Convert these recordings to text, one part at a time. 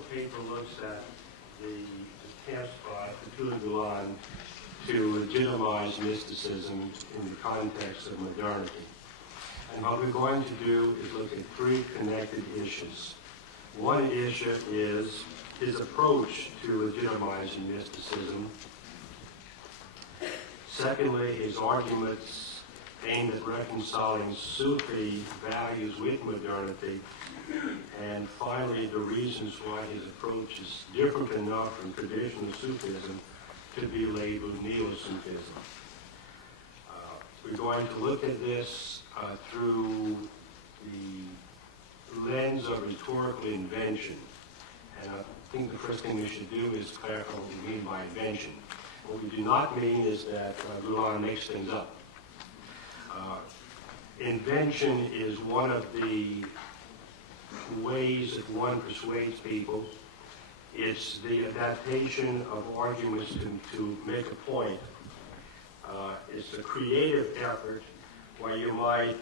following paper looks at the attempts by Fethullah Gülen to legitimize mysticism in the context of modernity. And what we're going to do is look at three connected issues. One issue is his approach to legitimizing mysticism. Secondly, his arguments aimed at reconciling Sufi values with modernity. And finally, the reasons why his approach is different enough from traditional Sufism to be labeled neo-Sufism. We're going to look at this through the lens of rhetorical invention. And I think the first thing we should do is clarify what we mean by invention. What we do not mean is that Gülen makes things up. Invention is one of the ways that one persuades people. It's the adaptation of arguments to make a point. It's a creative effort where you might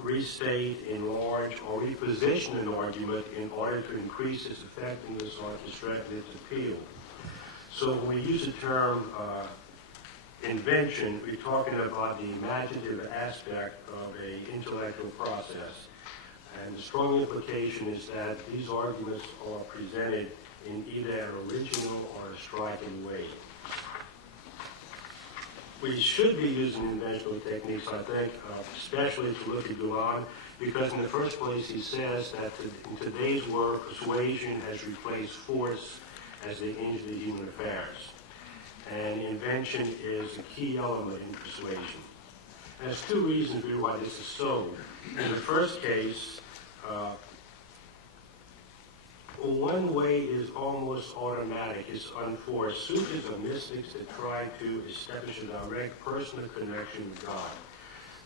restate, enlarge, or reposition an argument in order to increase its effectiveness or to strengthen its appeal. So when we use the term invention, we're talking about the imaginative aspect of an intellectual process. And the strong implication is that these arguments are presented in either an original or a striking way. We should be using inventional techniques, I think, especially to look at Gülen, because in the first place he says that in today's world, persuasion has replaced force as the engine of human affairs. And invention is a key element in persuasion. And there's two reasons really why this is so. In the first case, one way is almost automatic. It's unforced. Sufis are mystics that try to establish a direct personal connection with God.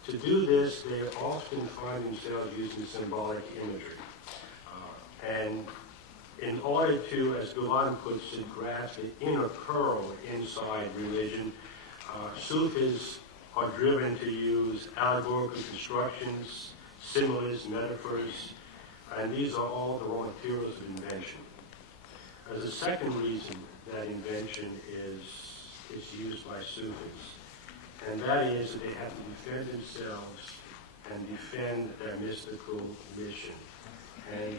To do this, they often find themselves using symbolic imagery. And in order to, as Gülen puts it, grasp the inner pearl inside religion, Sufis are driven to use allegorical constructions, similes, metaphors, and these are all the raw materials of invention. There's a second reason that invention is used by Sufis, and that is that they have to defend themselves and defend their mystical mission. And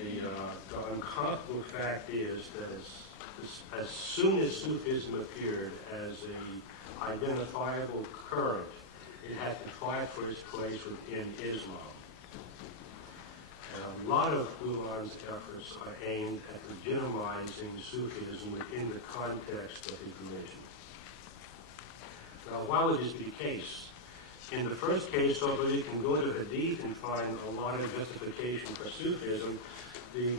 the uncomfortable fact is that as soon as Sufism appeared as an identifiable current, it had to fight for its place within Islam. And a lot of Gülen's efforts are aimed at legitimizing Sufism within the context of his religion. Now, why would this be the case? In the first case, although you can go to Hadith and find a lot of justification for Sufism, the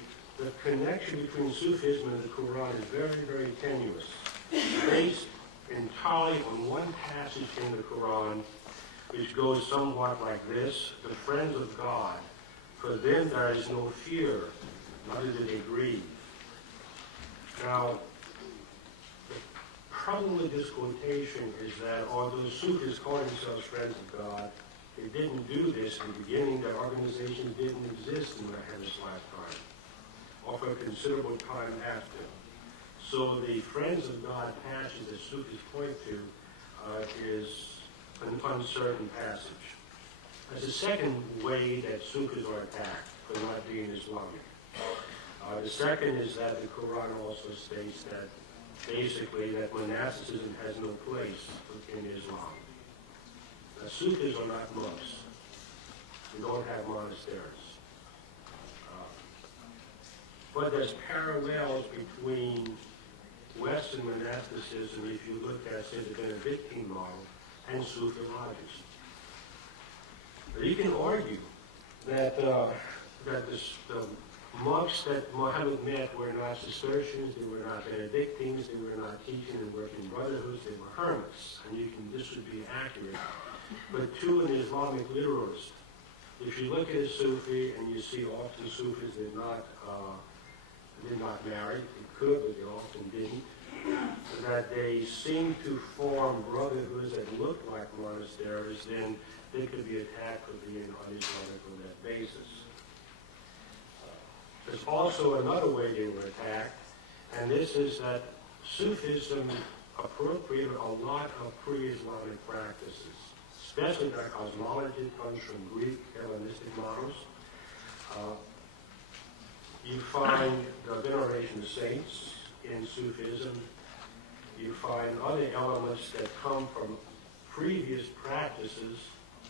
connection between Sufism and the Quran is very, very tenuous. Based entirely on one passage in the Quran, which goes somewhat like this: the friends of God, for them there is no fear, neither do they grieve. Now, the problem with this quotation is that although Sufis call themselves friends of God, they didn't do this in the beginning. Their organization didn't exist in Muhammad's lifetime, or for a considerable time after. So the friends of God passage that Sufis point to is an uncertain passage. There's a second way that Sufis are attacked for not being Islamic. The second is that the Quran also states that basically that monasticism has no place within Islam. Now, Sufis are not monks. We don't have monasteries. But there's parallels between Western monasticism, if you look at, say, the Benedictine model, and Sufi logics. But you can argue that the monks that Muhammad met were not Cistercians, they were not Benedictines, they were not teaching and working brotherhoods, they were hermits. And this would be accurate. But to an Islamic literalist, if you look at a Sufi and you see often Sufis did not marry, they could, but they often didn't, that they seem to form brotherhoods that look like monasteries, then they could be attacked for being un-Islamic on that basis. There's also another way they were attacked, And this is that Sufism appropriated a lot of pre-Islamic practices, especially their cosmology comes from Greek Hellenistic models. You find the veneration of saints in Sufism. You find other elements that come from previous practices,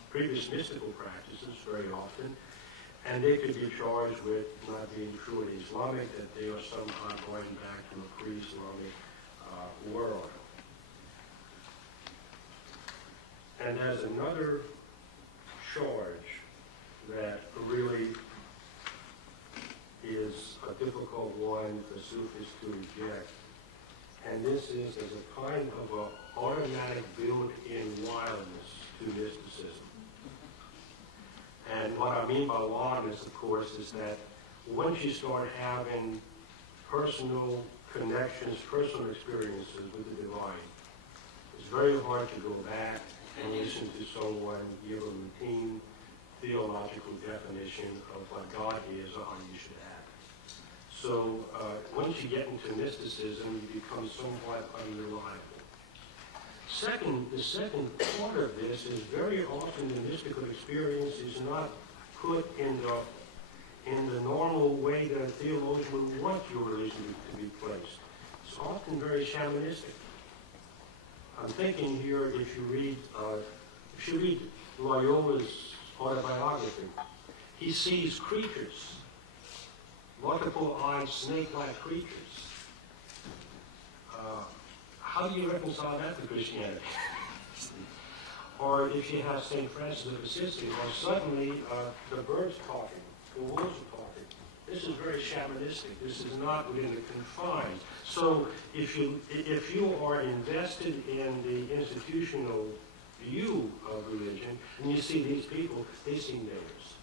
previous mystical practices very often, and they could be charged with not being truly Islamic, that they are somehow going back to a pre-Islamic world. And there's another charge that really is a difficult one for Sufis to reject. And this is as a kind of an automatic built-in wildness to mysticism. And what I mean by wildness, of course, is that once you start having personal connections, personal experiences with the divine, it's very hard to go back and listen to someone give a routine theological definition of what God is or how you should act. So once you get into mysticism, you become somewhat unreliable. The second part of this is very often the mystical experience is not put in the normal way that a theologian would want your religion to be placed. It's often very shamanistic. I'm thinking here, if you read Loyola's autobiography, he sees creatures, multiple-eyed, snake-like creatures. How do you reconcile that to Christianity? Or if you have St. Francis of Assisi, or suddenly the birds talking, the wolves are talking. This is very shamanistic. This is not within the confines. So if you are invested in the institutional view of religion, and you see these people, they see neighbors.